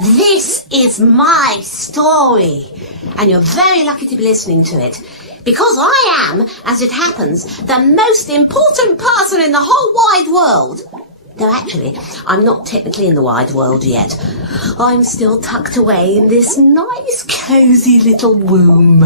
This is my story, and you're very lucky to be listening to it, because I am, as it happens, the most important person in the whole wide world. Though actually, I'm not technically in the wide world yet. I'm still tucked away in this nice, cosy little womb.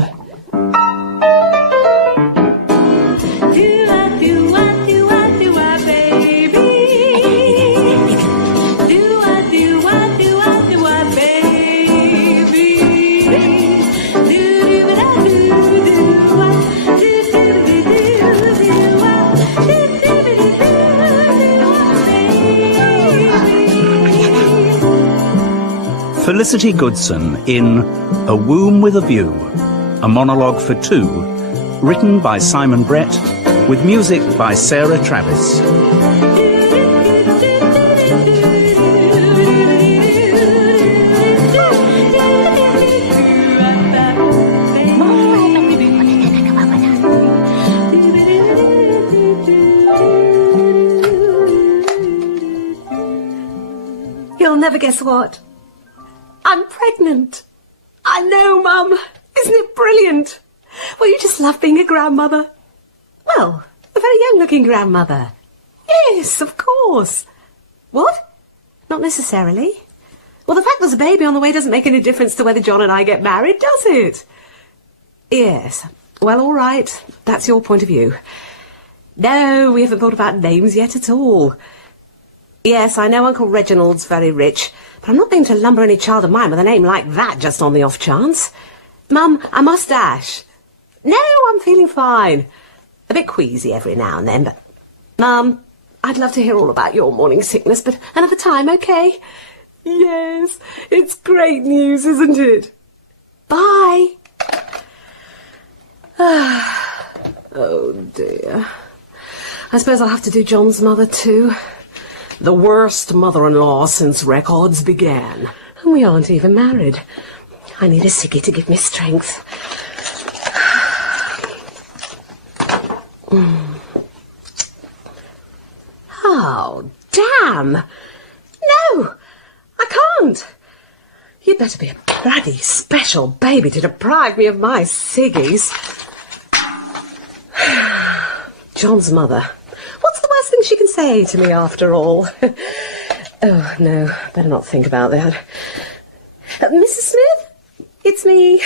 Felicity Goodson in A Womb with a View, a monologue for two, written by Simon Brett, with music by Sarah Travis. You'll never guess what. I'm pregnant. I know, Mum. Isn't it brilliant? Well, you just love being a grandmother. Well, a very young-looking grandmother. Yes, of course. What? Not necessarily. Well, the fact there's a baby on the way doesn't make any difference to whether John and I get married, does it? Yes. Well, all right. That's your point of view. No, we haven't thought about names yet at all. Yes, I know Uncle Reginald's very rich, but I'm not going to lumber any child of mine with a name like that just on the off chance. Mum, I must dash. No, I'm feeling fine. A bit queasy every now and then, but... Mum, I'd love to hear all about your morning sickness, but another time, OK? Yes, it's great news, isn't it? Bye. Oh, dear. I suppose I'll have to do John's mother, too. The worst mother-in-law since records began. And we aren't even married. I need a ciggy to give me strength. Oh, damn! No! I can't! You'd better be a bloody special baby to deprive me of my ciggies. John's mother. What's the worst thing she can say to me, after all? Oh, no, better not think about that. Mrs. Smith? It's me.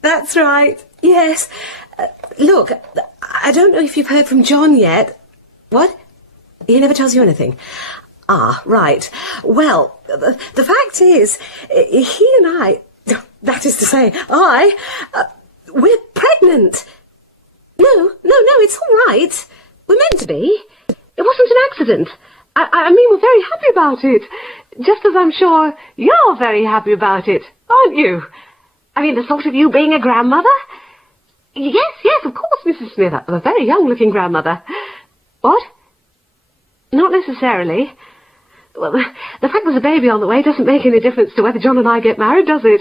That's right, yes. Look, I don't know if you've heard from John yet. What? He never tells you anything? Ah, right. Well, the fact is, he and I, that is to say, we're pregnant. No, it's all right. We're meant to be. It wasn't an accident. I mean, we're very happy about it. Just as I'm sure you're very happy about it, aren't you? I mean, the thought of you being a grandmother? Yes, of course, Mrs. Smith. A very young-looking grandmother. What? Not necessarily. Well, the fact there's a baby on the way doesn't make any difference to whether John and I get married, does it?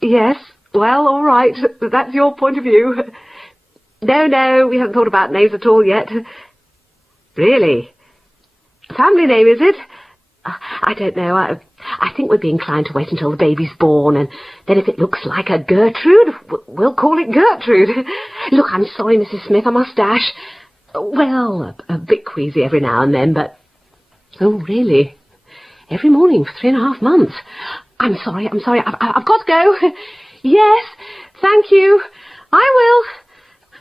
Yes, well, all right. That's your point of view. No, we haven't thought about names at all yet. Really? Family name, is it? I don't know. I think we'd be inclined to wait until the baby's born, and then if it looks like a Gertrude, we'll call it Gertrude. Look, I'm sorry, Mrs. Smith, I must dash. Well, a bit queasy every now and then, but... Oh, really? Every morning for 3.5 months. I'm sorry. I've got to go. Yes, thank you. I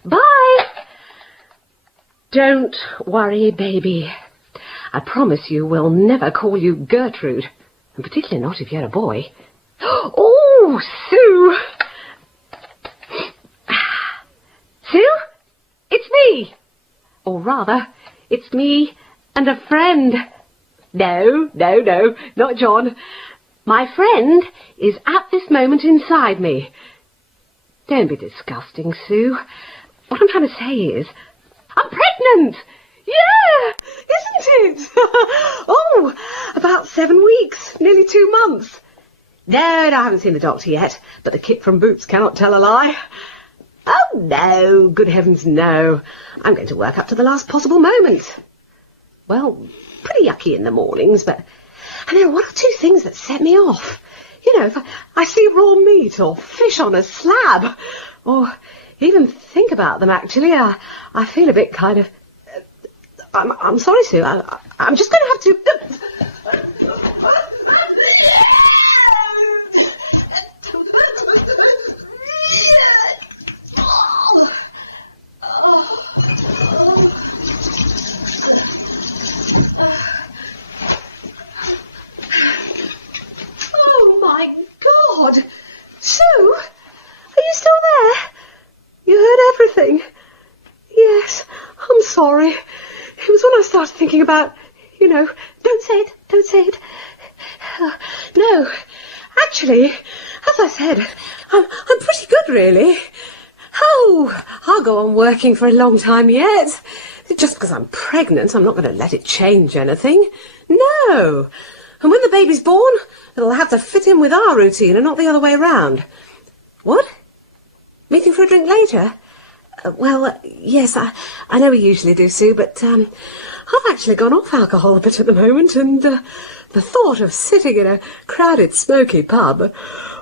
will. Bye. Don't worry, baby. I promise you we'll never call you Gertrude, and particularly not if you're a boy. Oh, Sue! Sue? It's me! Or rather, it's me and a friend. No, not John. My friend is at this moment inside me. Don't be disgusting, Sue. What I'm trying to say is, I'm pregnant! Yeah, isn't it? Oh, about 7 weeks, nearly 2 months. No, I haven't seen the doctor yet, but the kit from Boots cannot tell a lie. Oh, no, good heavens, no. I'm going to work up to the last possible moment. Well, pretty yucky in the mornings, but And there are one or two things that set me off. You know, if I see raw meat or fish on a slab, or even think about them, actually, I feel a bit kind of... I'm sorry, Sue. I'm just going to have to... Oh, my God. Sue, are you still there? You heard everything? Yes, I'm sorry. It was when I started thinking about, you know, don't say it. No, actually, as I said, I'm pretty good, really. Oh, I'll go on working for a long time yet. Just because I'm pregnant, I'm not going to let it change anything. No. And when the baby's born, it'll have to fit in with our routine and not the other way round. What? Meeting for a drink later? Well, yes, I know we usually do, Sue, but I've actually gone off alcohol a bit at the moment, and the thought of sitting in a crowded, smoky pub...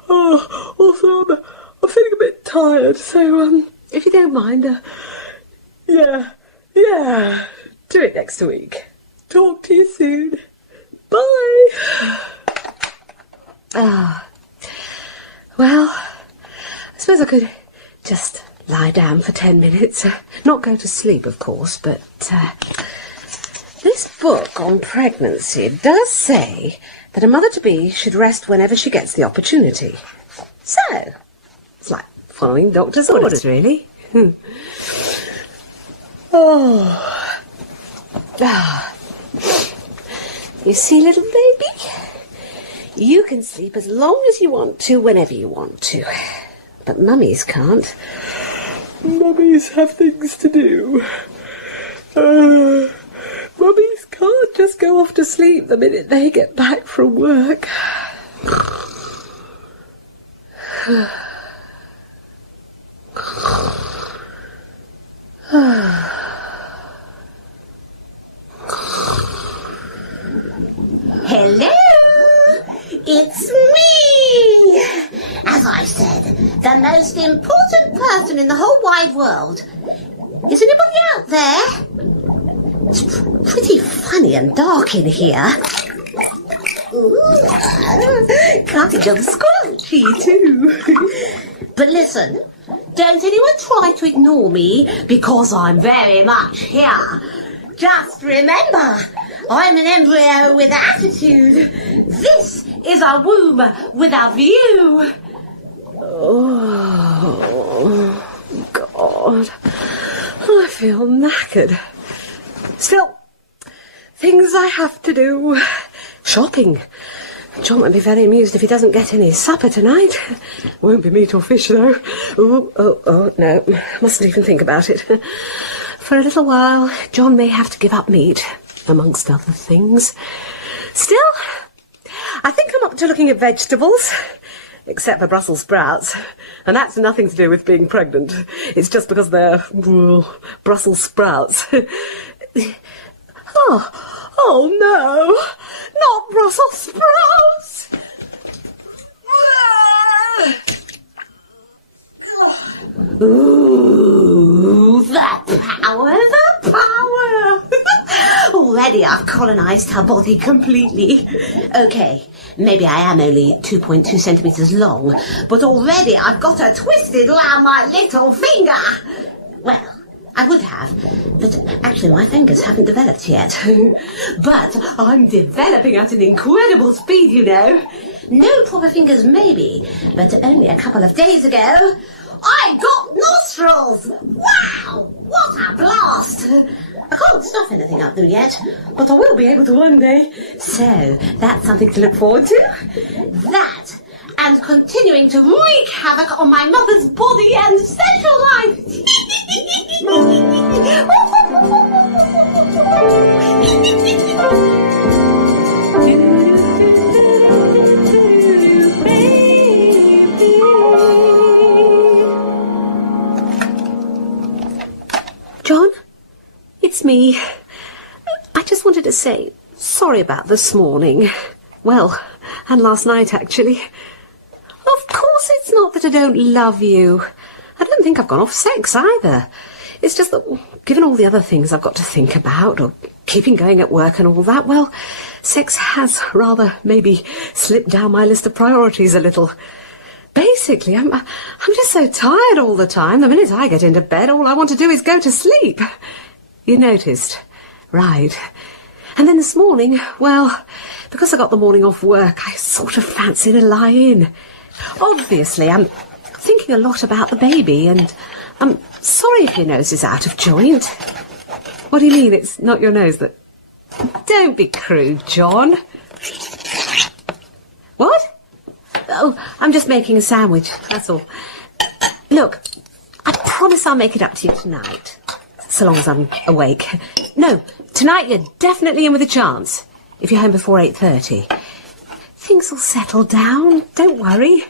also, I'm feeling a bit tired, so, if you don't mind, yeah, do it next week. Talk to you soon. Bye. Well, I suppose I could just lie down for 10 minutes. Not go to sleep, of course, but this book on pregnancy does say that a mother-to-be should rest whenever she gets the opportunity. So, it's like following doctor's orders, really. You see, little baby? You can sleep as long as you want to, whenever you want to. But mummies can't. Mummies have things to do. Mummies can't just go off to sleep the minute they get back from work. Hello, it's me. As I said, the most important person in the whole wide world. Is anybody out there? It's pretty funny and dark in here. Ooh, cottage of scrunchy too. But listen, don't anyone try to ignore me because I'm very much here. Just remember, I'm an embryo with attitude. This is a womb with a view. Oh, God. I feel knackered. Still, things I have to do. Shopping. John won't be very amused if he doesn't get any supper tonight. Won't be meat or fish, though. Oh, no. Mustn't even think about it. For a little while, John may have to give up meat, amongst other things. Still, I think I'm up to looking at vegetables, except for Brussels sprouts. And that's nothing to do with being pregnant. It's just because they're Brussels sprouts. Oh no, not Brussels sprouts! Ooh, the power! Already I've colonised her body completely. Okay, maybe I am only 2.2 centimetres long, but already I've got her twisted round my little finger. Well, I would have, but actually my fingers haven't developed yet. But I'm developing at an incredible speed, you know. No proper fingers maybe, but only a couple of days ago, I got nostrils! Wow! What a blast! I can't stuff anything up them yet, but I will be able to one day. So, that's something to look forward to. That, and continuing to wreak havoc on my mother's body and sexual life. John, it's me. I just wanted to say sorry about this morning. Well, and last night, actually. Of course it's not that I don't love you. I don't think I've gone off sex either. It's just that, given all the other things I've got to think about, or keeping going at work and all that, well, sex has rather maybe slipped down my list of priorities a little. Basically, I'm just so tired all the time. The minute I get into bed, all I want to do is go to sleep. You noticed? Right. And then this morning, well, because I got the morning off work, I sort of fancied a lie-in. Obviously, I'm thinking a lot about the baby, and I'm sorry if your nose is out of joint. What do you mean it's not your nose that... Don't be crude, John. What? Oh, I'm just making a sandwich, that's all. Look, I promise I'll make it up to you tonight, so long as I'm awake. No, tonight you're definitely in with a chance, if you're home before 8:30. Things will settle down, don't worry.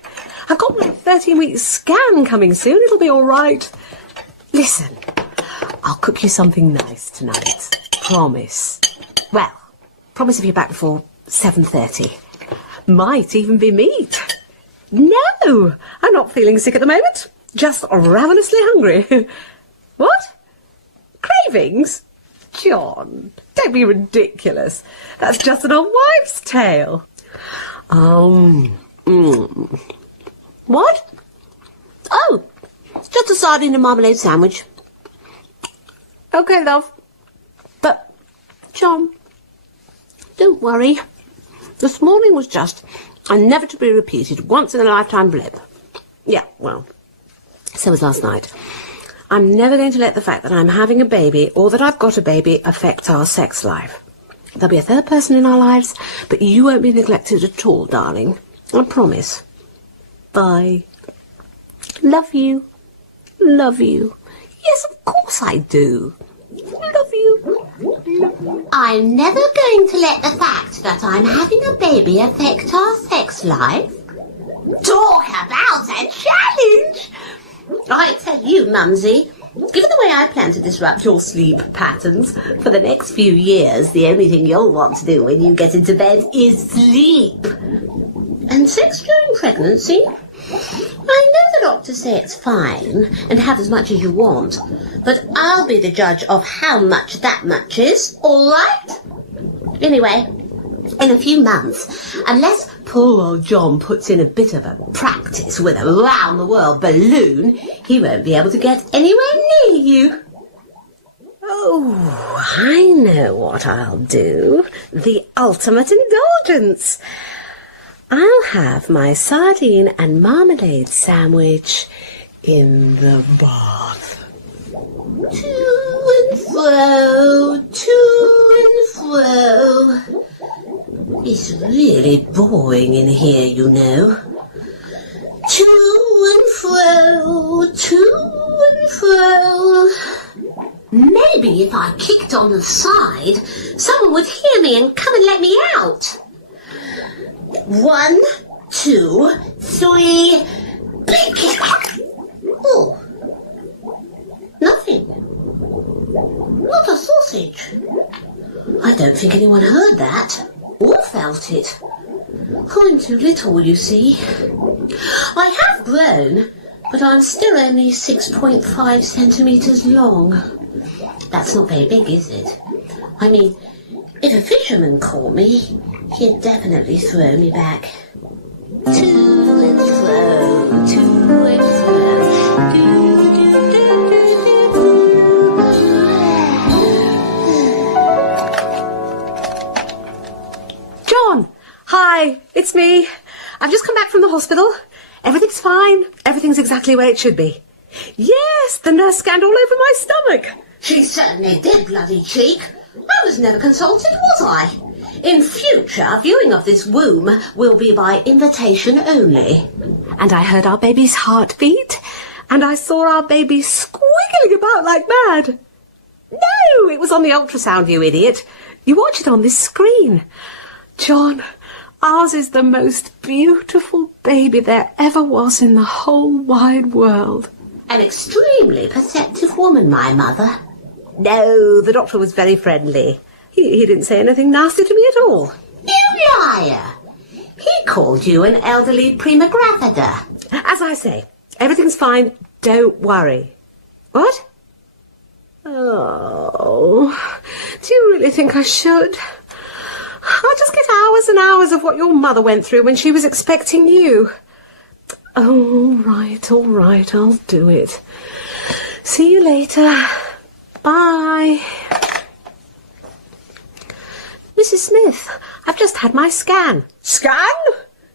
I've got my 13-week scan coming soon, it'll be all right. Listen, I'll cook you something nice tonight, promise. Well, promise if you're back before 7:30. Might even be meat. No, I'm not feeling sick at the moment. Just ravenously hungry. What? Cravings? John, don't be ridiculous. That's just an old wives' tale. What? Oh, just a sardine and marmalade sandwich. Okay, love. But, John, don't worry. This morning was just a never-to-be-repeated, once-in-a-lifetime blip. Yeah, well, so was last night. I'm never going to let the fact that I'm having a baby or that I've got a baby affect our sex life. There'll be a third person in our lives, but you won't be neglected at all, darling. I promise. Bye. Love you. Love you. Yes, of course I do. Love you. I'm never going to let the fact that I'm having a baby affect our sex life. Talk about a challenge! I tell you, Mumsy, given the way I plan to disrupt your sleep patterns, for the next few years, the only thing you'll want to do when you get into bed is sleep. And sex during pregnancy? I know the doctors say it's fine, and have as much as you want, but I'll be the judge of how much that much is, all right? Anyway, in a few months, unless poor old John puts in a bit of a practice with a round-the-world balloon, he won't be able to get anywhere near you. Oh, I know what I'll do. The ultimate indulgence. I'll have my sardine and marmalade sandwich in the bath. To and fro, to and fro. It's really boring in here, you know. To and fro, to and fro. Maybe if I kicked on the side, someone would hear me and come and let me out. 1, 2, 3, blink! Oh, nothing. Not a sausage. I don't think anyone heard that, or felt it. I'm too little, you see. I have grown, but I'm still only 6.5 centimetres long. That's not very big, is it? I mean, if a fisherman caught me, he'd definitely throw me back. To and fro, to and fro. John! Hi, it's me. I've just come back from the hospital. Everything's fine. Everything's exactly where it should be. Yes, the nurse scanned all over my stomach. She certainly did, bloody cheek. I was never consulted, was I? In future, viewing of this womb will be by invitation only. And I heard our baby's heartbeat, and I saw our baby squiggling about like mad. No, it was on the ultrasound, you idiot. You watch it on this screen. John, ours is the most beautiful baby there ever was in the whole wide world. An extremely perceptive woman, my mother. No, the doctor was very friendly. He didn't say anything nasty to me at all. You liar! called you an elderly prima gravida. As I say, everything's fine. Don't worry. What? Oh, do you really think I should? I'll just get hours and hours of what your mother went through when she was expecting you. Oh, all right, I'll do it. See you later. Bye. Mrs. Smith, I've just had my scan. Scan?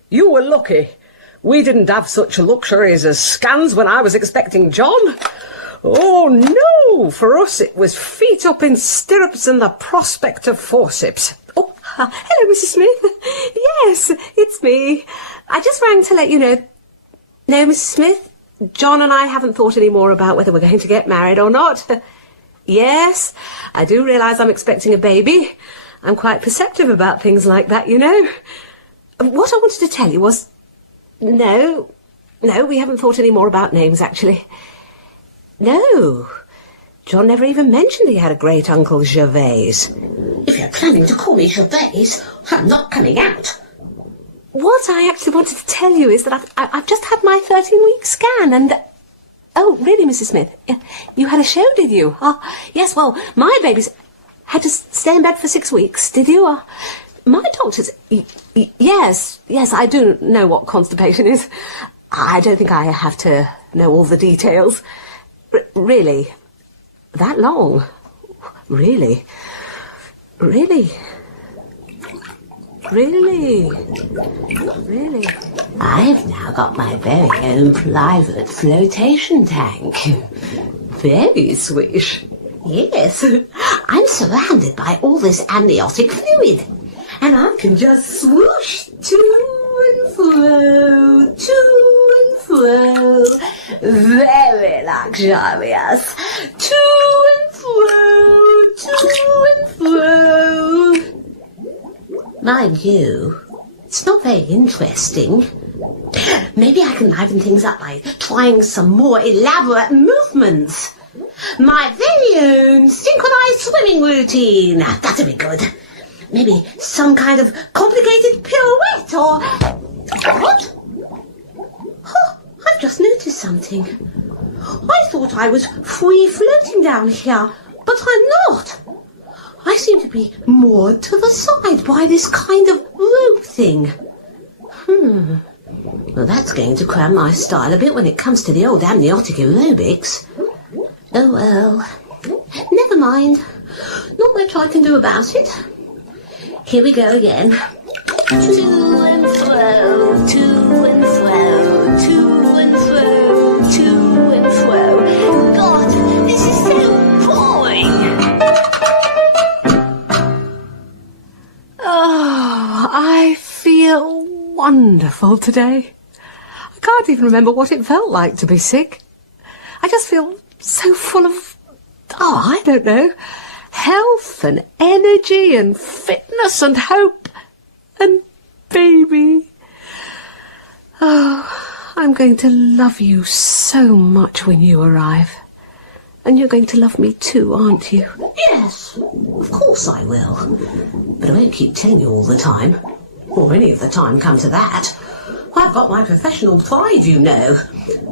You were lucky. We didn't have such luxuries as scans when I was expecting John. Oh, no! For us it was feet up in stirrups and the prospect of forceps. Oh, hello, Mrs. Smith. Yes, it's me. I just rang to let you know. No, Mrs. Smith, John and I haven't thought any more about whether we're going to get married or not. Yes, I do realise I'm expecting a baby. I'm quite perceptive about things like that, you know. What I wanted to tell you was... No, we haven't thought any more about names, actually. No, John never even mentioned he had a great-uncle Gervais. If you're planning to call me Gervais, I'm not coming out. What I actually wanted to tell you is that I've just had my 13-week scan and... Oh, really, Mrs. Smith? You had a show, did you? Oh, yes, well, my baby's had to stay in bed for 6 weeks, did you? My doctors... Yes, I do know what constipation is. I don't think I have to know all the details. Really? That long? Really? I've now got my very own private flotation tank. Very swish. Yes, I'm surrounded by all this amniotic fluid, and I can just swoosh to and fro, very luxurious, to and fro. Mind you, it's not very interesting. Maybe I can liven things up by trying some more elaborate movements. My very own synchronized swimming routine. That'll be good. Maybe some kind of complicated pirouette or... What? Oh, I've just noticed something. I thought I was free floating down here, but I'm not. I seem to be moored to the side by this kind of rope thing. Well, that's going to cram my style a bit when it comes to the old amniotic aerobics. Oh well, never mind. Not much I can do about it. Here we go again. To and fro, to and fro, to and fro, to and fro. God, this is so boring. Oh, I feel wonderful today. I can't even remember what it felt like to be sick. I just feel so full of, I don't know, health and energy and fitness and hope and baby. Oh, I'm going to love you so much when you arrive. And you're going to love me too, aren't you? Yes, of course I will. But I won't keep telling you all the time. Or any of the time, come to that. I've got my professional pride, you know.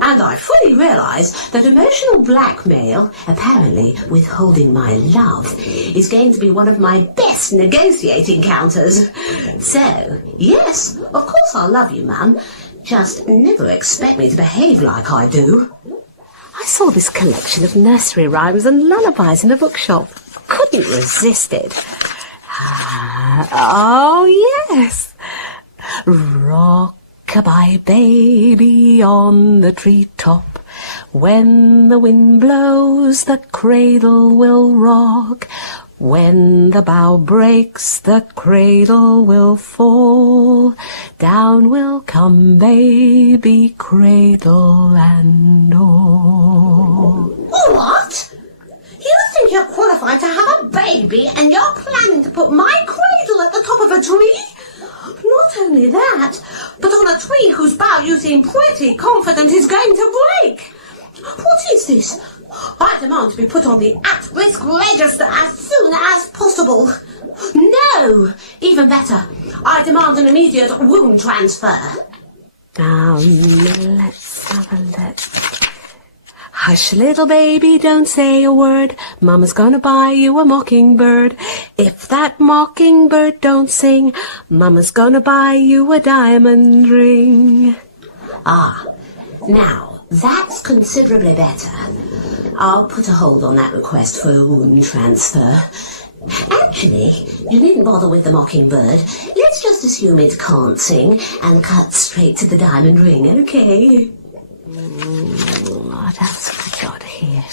And I fully realise that emotional blackmail, apparently withholding my love, is going to be one of my best negotiating counters. So, yes, of course I'll love you, Mum. Just never expect me to behave like I do. I saw this collection of nursery rhymes and lullabies in a bookshop. Couldn't resist it. Oh, yes. Rock-a-bye baby on the treetop. When the wind blows, the cradle will rock. When the bough breaks, the cradle will fall. Down will come baby, cradle and all. What? You think you're qualified to have a baby and you're planning to put my cradle at the top of a tree? Not only that, but on a tree whose bough you seem pretty confident is going to break. What is this? I demand to be put on the at-risk register as soon as possible. No! Even better, I demand an immediate womb transfer. Now, let's have a look. Hush, little baby, don't say a word. Mama's gonna buy you a mockingbird. If that mockingbird don't sing, Mama's gonna buy you a diamond ring. Ah, now, that's considerably better. I'll put a hold on that request for a womb transfer. Actually, you needn't bother with the mockingbird. Let's just assume it can't sing and cut straight to the diamond ring, okay? What else have I got here?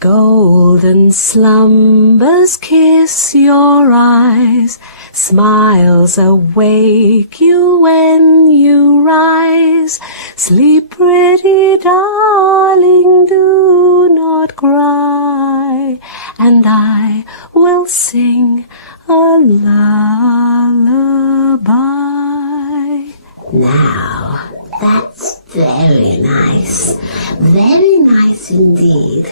Golden slumbers kiss your eyes, smiles awake you when you rise. Sleep, pretty darling, do not cry, and I will sing a lullaby. Now, that's very nice. Very nice indeed.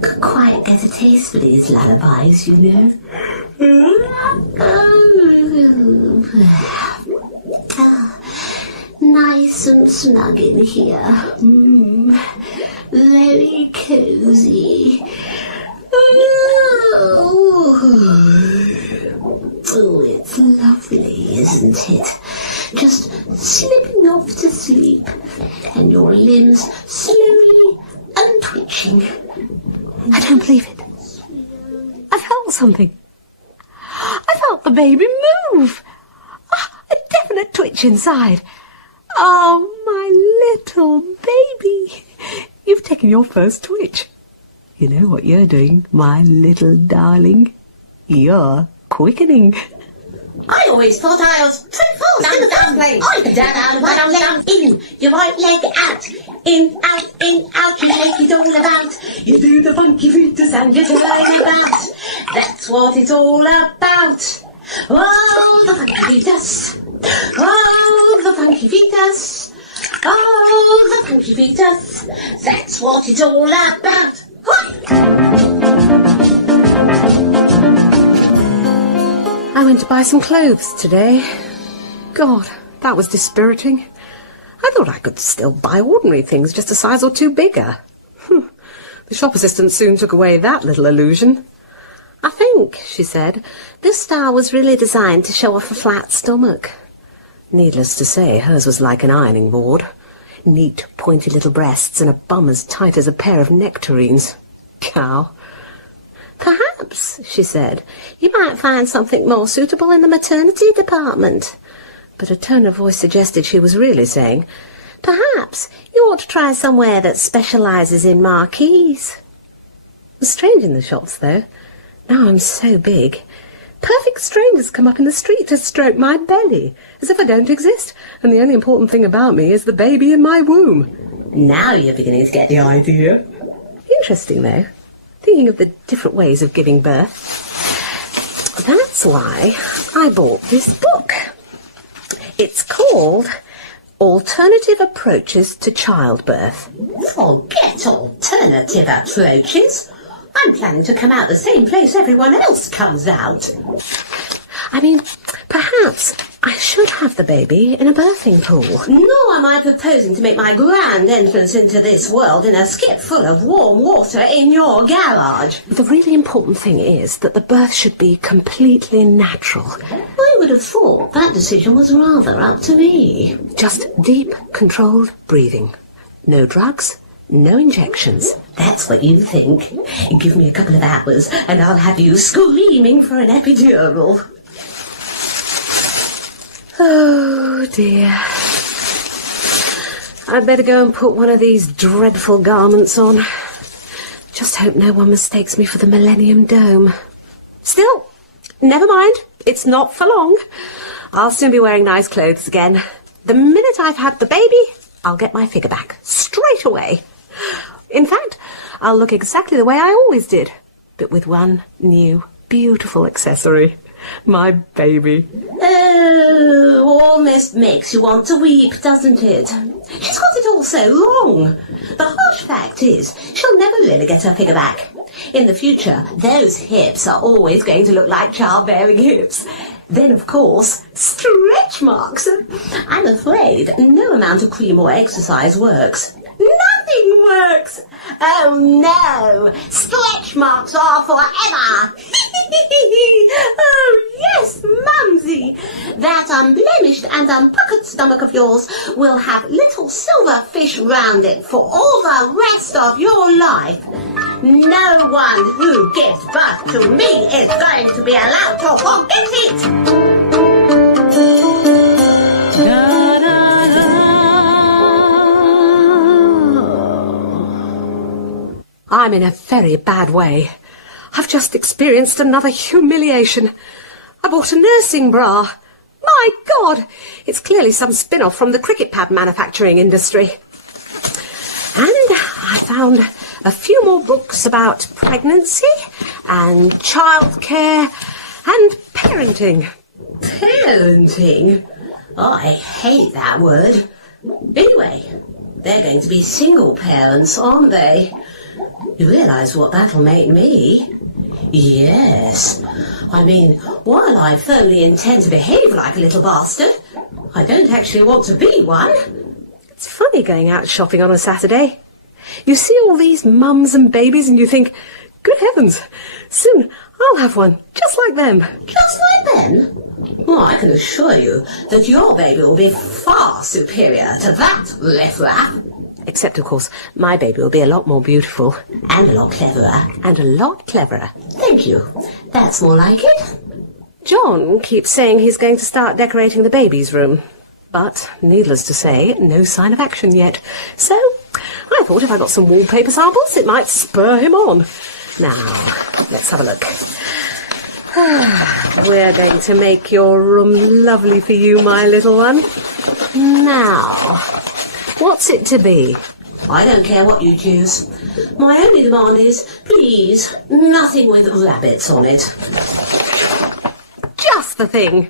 Could quite get a taste for these lullabies, you know. Nice and snug in here. Very cosy. Oh, it's lovely, isn't it? Just slipping off to sleep, and your limbs slowly untwitching. I don't believe it. I felt something. I felt the baby move. A definite twitch inside. Oh, my little baby. You've taken your first twitch. You know what you're doing, my little darling? You're quickening. I always thought I was pretty fast in the first place. Down, in, your right leg out, in, out, you shake it all about. You do the funky fetus and you turn about. That's what it's all about. Oh, the funky fetus. Oh, the funky fetus. Oh, the funky fetus. That's what it's all about. I went to buy some clothes today. God, that was dispiriting. I thought I could still buy ordinary things just a size or two bigger. The shop assistant soon took away that little illusion. I think, she said, this style was really designed to show off a flat stomach. Needless to say, hers was like an ironing board. Neat, pointy little breasts and a bum as tight as a pair of nectarines. Cow. Perhaps, she said, you might find something more suitable in the maternity department. But her tone of voice suggested she was really saying, perhaps you ought to try somewhere that specialises in marquees. Strange in the shops, though. Now I'm so big. Perfect strangers come up in the street to stroke my belly, as if I don't exist, and the only important thing about me is the baby in my womb. Now you're beginning to get the idea. Interesting, though. Thinking of the different ways of giving birth. That's why I bought this book. It's called Alternative Approaches to Childbirth. Forget alternative approaches. I'm planning to come out the same place everyone else comes out. I mean, perhaps I should have the baby in a birthing pool. Nor am I proposing to make my grand entrance into this world in a skip full of warm water in your garage. The really important thing is that the birth should be completely natural. I would have thought that decision was rather up to me. Just deep, controlled breathing. No drugs, no injections. That's what you think. Give me a couple of hours and I'll have you screaming for an epidural. Oh, dear. I'd better go and put one of these dreadful garments on. Just hope no one mistakes me for the Millennium Dome. Still, never mind. It's not for long. I'll soon be wearing nice clothes again. The minute I've had the baby, I'll get my figure back. Straight away. In fact, I'll look exactly the way I always did, but with one new, beautiful accessory. My baby. Oh, almost makes you want to weep, doesn't it? She's got it all so wrong. The harsh fact is, she'll never really get her figure back. In the future, those hips are always going to look like childbearing hips. Then, of course, stretch marks. I'm afraid no amount of cream or exercise works. Nothing works. Oh, no. Stretch marks are forever. Oh, yes, Mumsy. That unblemished and unpuckered stomach of yours will have little silver fish round it for all the rest of your life. No one who gives birth to me is going to be allowed to forget it. I'm in a very bad way. I've just experienced another humiliation. I bought a nursing bra. My God! It's clearly some spin-off from the cricket pad manufacturing industry. And I found a few more books about pregnancy and childcare and parenting. Parenting? I hate that word. Anyway, they're going to be single parents, aren't they? You realise what that'll make me? Yes. I mean, while I firmly intend to behave like a little bastard, I don't actually want to be one. It's funny going out shopping on a Saturday. You see all these mums and babies and you think, good heavens, soon I'll have one just like them. Just like them? Well, I can assure you that your baby will be far superior to that riffraff. Except, of course, my baby will be a lot more beautiful. And a lot cleverer. And a lot cleverer. Thank you. That's more like it. John keeps saying he's going to start decorating the baby's room. But, needless to say, no sign of action yet. So, I thought if I got some wallpaper samples, it might spur him on. Now, let's have a look. We're going to make your room lovely for you, my little one. Now, what's it to be? I don't care what you choose. My only demand is, please, nothing with rabbits on it. Just the thing.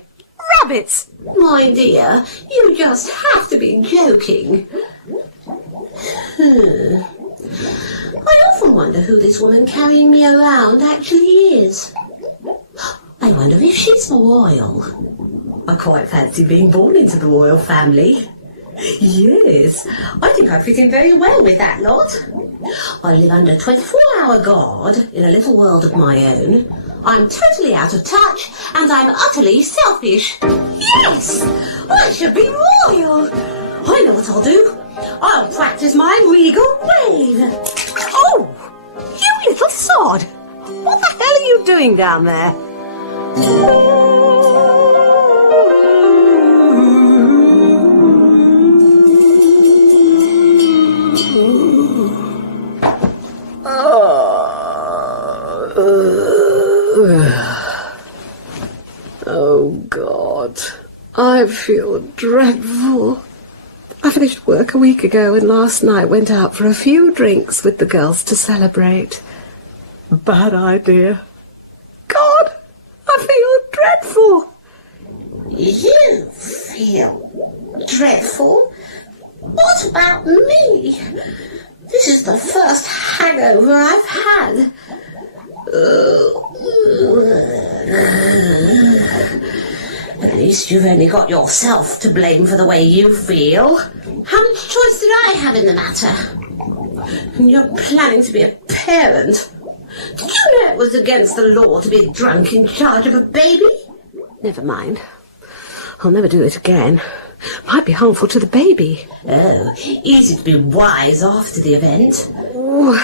Rabbits! My dear, you just have to be joking. I often wonder who this woman carrying me around actually is. I wonder if she's royal. I quite fancy being born into the royal family. Yes, I think I fit in very well with that lot. I live under 24-hour guard in a little world of my own. I'm totally out of touch, and I'm utterly selfish. Yes! I should be royal! I know what I'll do. I'll practice my regal wave. Oh! You little sod! What the hell are you doing down there? Oh, God. I feel dreadful. I finished work a week ago and last night went out for a few drinks with the girls to celebrate. Bad idea. God, I feel dreadful. You feel dreadful? What about me? This is the first hangover I've had. At least you've only got yourself to blame for the way you feel. How much choice did I have in the matter? And you're planning to be a parent. Did you know it was against the law to be drunk in charge of a baby? Never mind. I'll never do it again. Might be harmful to the baby. Oh, easy to be wise after the event. Ooh,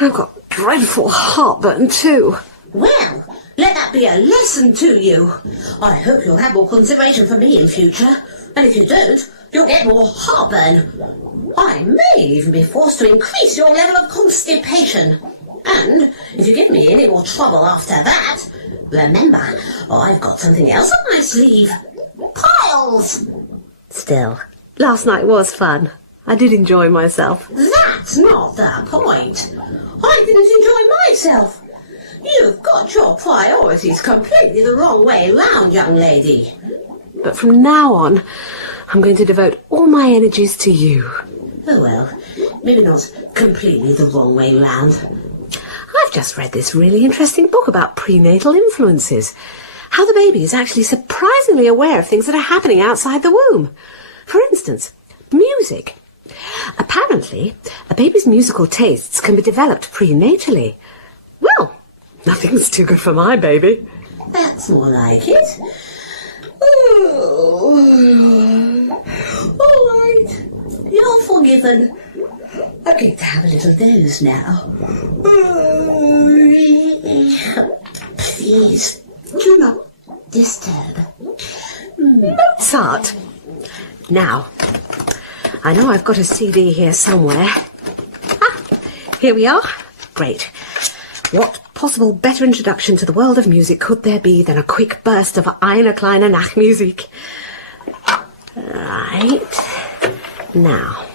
I've got dreadful heartburn too. Well, let that be a lesson to you. I hope you'll have more consideration for me in future. And if you don't, you'll get more heartburn. I may even be forced to increase your level of constipation. And if you give me any more trouble after that, remember, I've got something else up my sleeve. Piles! Still, last night was fun. I did enjoy myself. That's not the point. I didn't enjoy myself. You've got your priorities completely the wrong way round, young lady. But from now on, I'm going to devote all my energies to you. Oh well, maybe not completely the wrong way round. I've I've just read this really interesting book about prenatal influences. How the baby is actually surprisingly aware of things that are happening outside the womb. For instance, music. Apparently, a baby's musical tastes can be developed prenatally. Well, nothing's too good for my baby. That's more like it. Oh. All right. You're forgiven. I'm going to have a little doze now. Please, do not disturb. Mozart. Now, I know I've got a CD here somewhere. Ah, here we are. Great. What possible better introduction to the world of music could there be than a quick burst of Eine kleine Nachtmusik? Right. Now,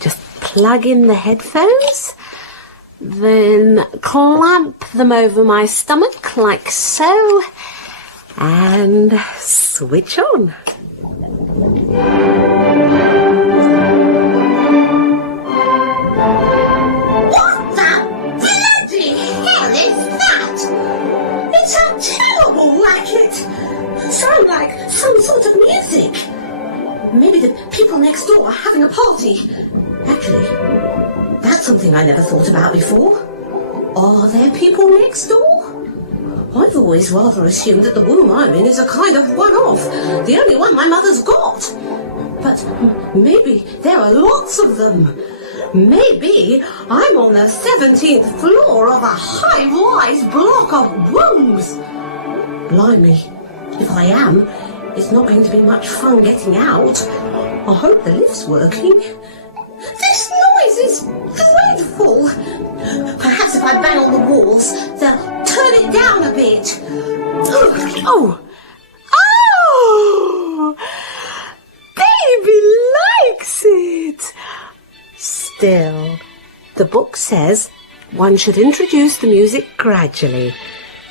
just plug in the headphones, then clamp them over my stomach like so, and switch on. What the bloody hell is that? It's a terrible racket. Sound like some sort of music. Maybe the people next door are having a party. Actually, that's something I never thought about before. Are there people next door? I've always rather assumed that the room I'm in is a kind of one-off, the only one my mother's got. But maybe there are lots of them. Maybe I'm on the 17th floor of a high-rise block of rooms. Blimey, if I am, it's not going to be much fun getting out. I hope the lift's working. This noise is dreadful. Perhaps if I bang on the walls, they'll turn it down a bit. Oh! Oh! Baby likes it! Still, the book says one should introduce the music gradually.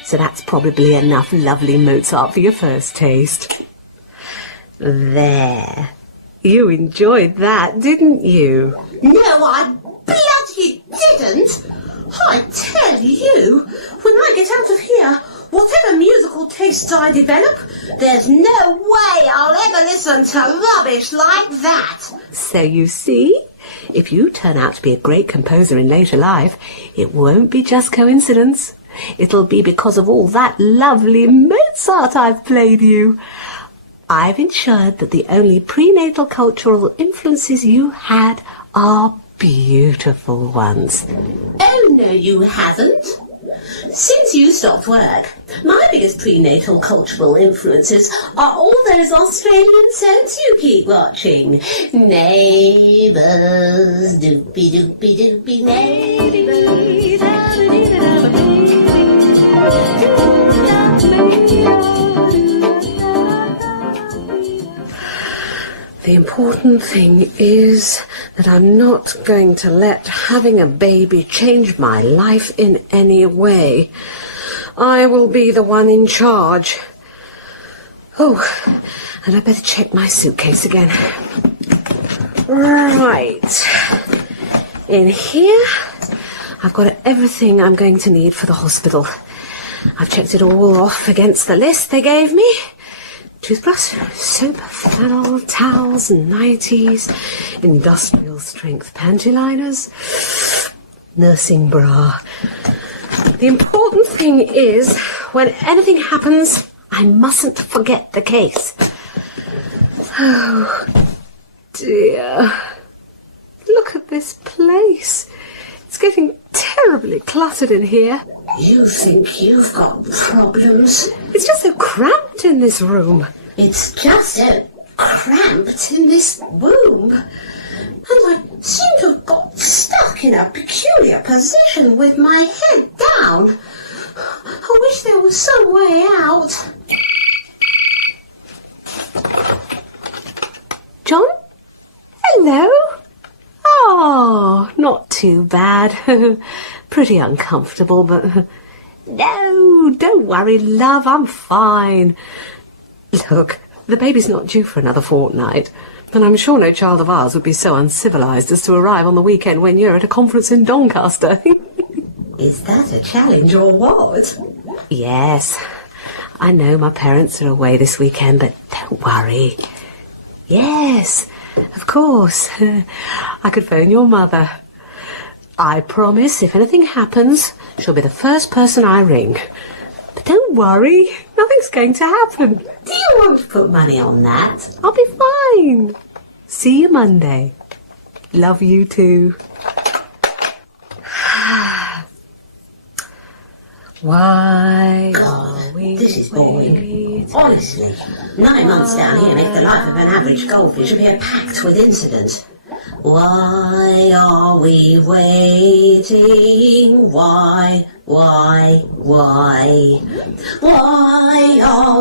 So that's probably enough lovely Mozart for your first taste. There. You enjoyed that, didn't you? No, I bloody didn't. I tell you, when I get out of here, whatever musical tastes I develop, there's no way I'll ever listen to rubbish like that. So you see, if you turn out to be a great composer in later life, it won't be just coincidence. It'll be because of all that lovely Mozart I've played you. I've ensured that the only prenatal cultural influences you had are beautiful ones. Oh, no, you haven't. Since you stopped work, my biggest prenatal cultural influences are all those Australian soaps you keep watching. Neighbours, doopy doopy doopy neighbours. The important thing is that I'm not going to let having a baby change my life in any way. I will be the one in charge. Oh, and I better check my suitcase again. Right. In here, I've got everything I'm going to need for the hospital. I've checked it all off against the list they gave me. Toothbrush, soap, flannel, towels, nighties, industrial strength panty liners, nursing bra. The important thing is, when anything happens, I mustn't forget the case. Oh, dear. Look at this place. It's getting terribly cluttered in here. You think you've got problems? It's just so cramped in this room. It's just so cramped in this room. And I seem to have got stuck in a peculiar position with my head down. I wish there was some way out. John? Hello? Oh, not too bad. Pretty uncomfortable, but... No, don't worry, love, I'm fine. Look, the baby's not due for another fortnight, and I'm sure no child of ours would be so uncivilised as to arrive on the weekend when you're at a conference in Doncaster. Is that a challenge or what? Yes, I know my parents are away this weekend, but don't worry. Yes, of course. I could phone your mother. I promise if anything happens, she'll be the first person I ring. But don't worry, nothing's going to happen. Do you want to put money on that? I'll be fine. See you Monday. Love you too. Why God, are we this is boring. waiting? Honestly, 9 months down here make the life of an average goldfish appear packed with incident. Why are we waiting? Why? Why are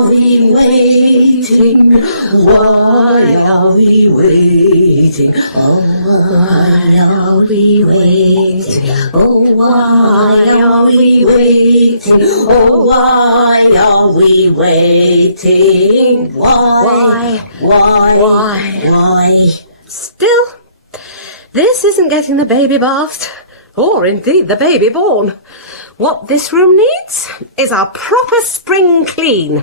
we waiting? Why are we waiting? Oh, why are we waiting? Oh, why are we waiting? Oh, why are we waiting? Why? Still, this isn't getting the baby bathed, or indeed the baby born. What this room needs is a proper spring clean.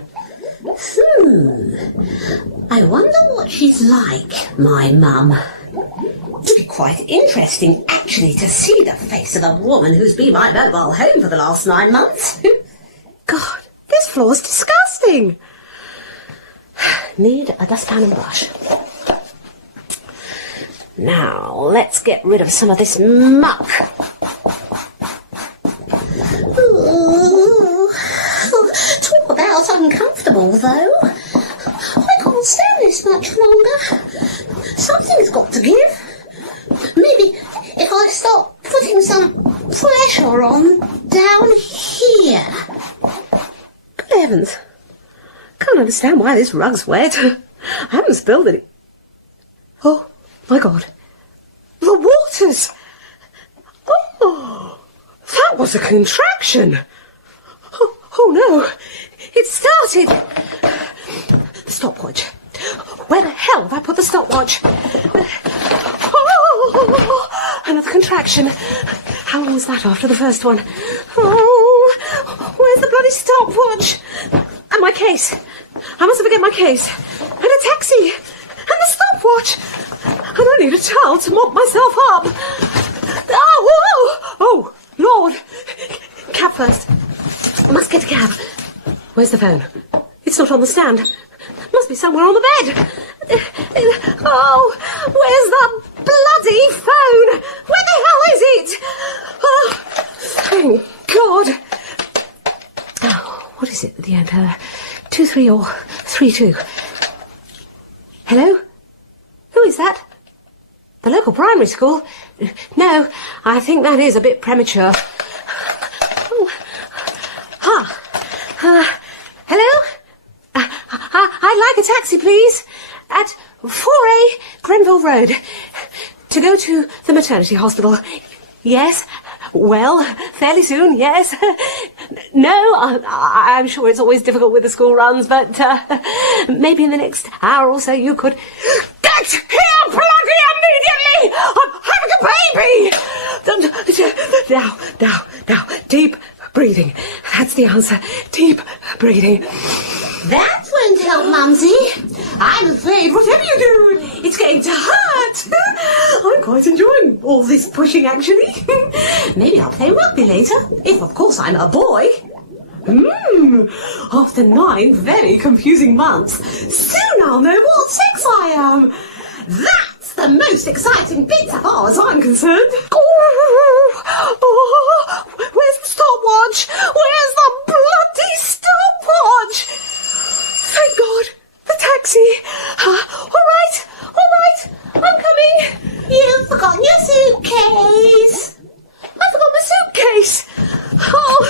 I wonder what she's like, my mum. It'd be quite interesting, actually, to see the face of the woman who's been my mobile home for the last 9 months. God, this floor's disgusting. Need a dustpan and brush. Now, let's get rid of some of this muck. Ooh. Talk about uncomfortable, though. I can't stand this much longer. Something's got to give. Maybe if I start putting some pressure on down here. Good heavens. Can't understand why this rug's wet. I haven't spilled any. Oh, my God. The waters! Oh, that was a contraction. Oh no, it started. The stopwatch. Where the hell have I put the stopwatch? Oh, another contraction. How long was that after the first one? Oh, where's the bloody stopwatch? And my case. I mustn't forget my case. And a taxi. And the stopwatch. I don't need a towel to mop myself up. Oh, Lord. Cab first. I must get a cab. Where's the phone? It's not on the stand. Must be somewhere on the bed. Oh, where's the bloody phone? Where the hell is it? Oh, thank God. Oh, what is it at the end? 2-3 or 3-2. Hello? Who is that? The local primary school? No, I think that is a bit premature. Oh. Hello? I'd like a taxi, please. At 4A Grenville Road. To go to the maternity hospital. Yes. Well, fairly soon, yes. No, I'm sure it's always difficult with the school runs, but maybe in the next hour or so you could... Get here bloody immediately! I'm having a baby! Now, deep breathing. That's the answer. Deep breathing. That won't help, Mumsy. I'm afraid whatever you do, it's going to hurt. I'm quite enjoying all this pushing, actually. Maybe I'll play rugby later, if of course I'm a boy. After 9 very confusing months, soon I'll know what sex I am. That's the most exciting bit as far as I'm concerned. Oh, where's the stopwatch? Where's the bloody stopwatch? Thank God, the taxi. All right, I'm coming. You've forgotten your suitcase. I forgot my suitcase. Oh.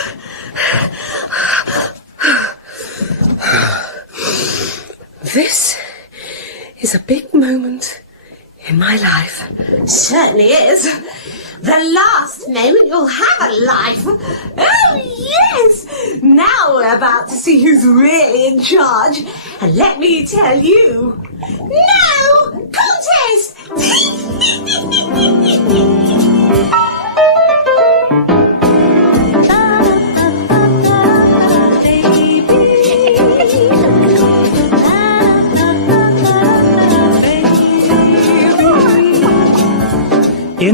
This is a big moment in my life. Certainly is. The last moment you'll have a life. Oh, yes! Now we're about to see who's really in charge. And let me tell you, no contest!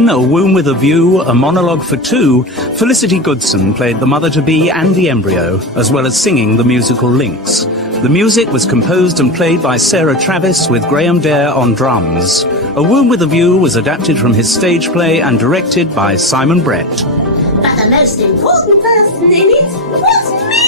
In A Womb with a View, a monologue for two, Felicity Goodson played the mother-to-be and the embryo, as well as singing the musical links. The music was composed and played by Sarah Travis with Graham Dare on drums. A Womb with a View was adapted from his stage play and directed by Simon Brett. But the most important person in it was me!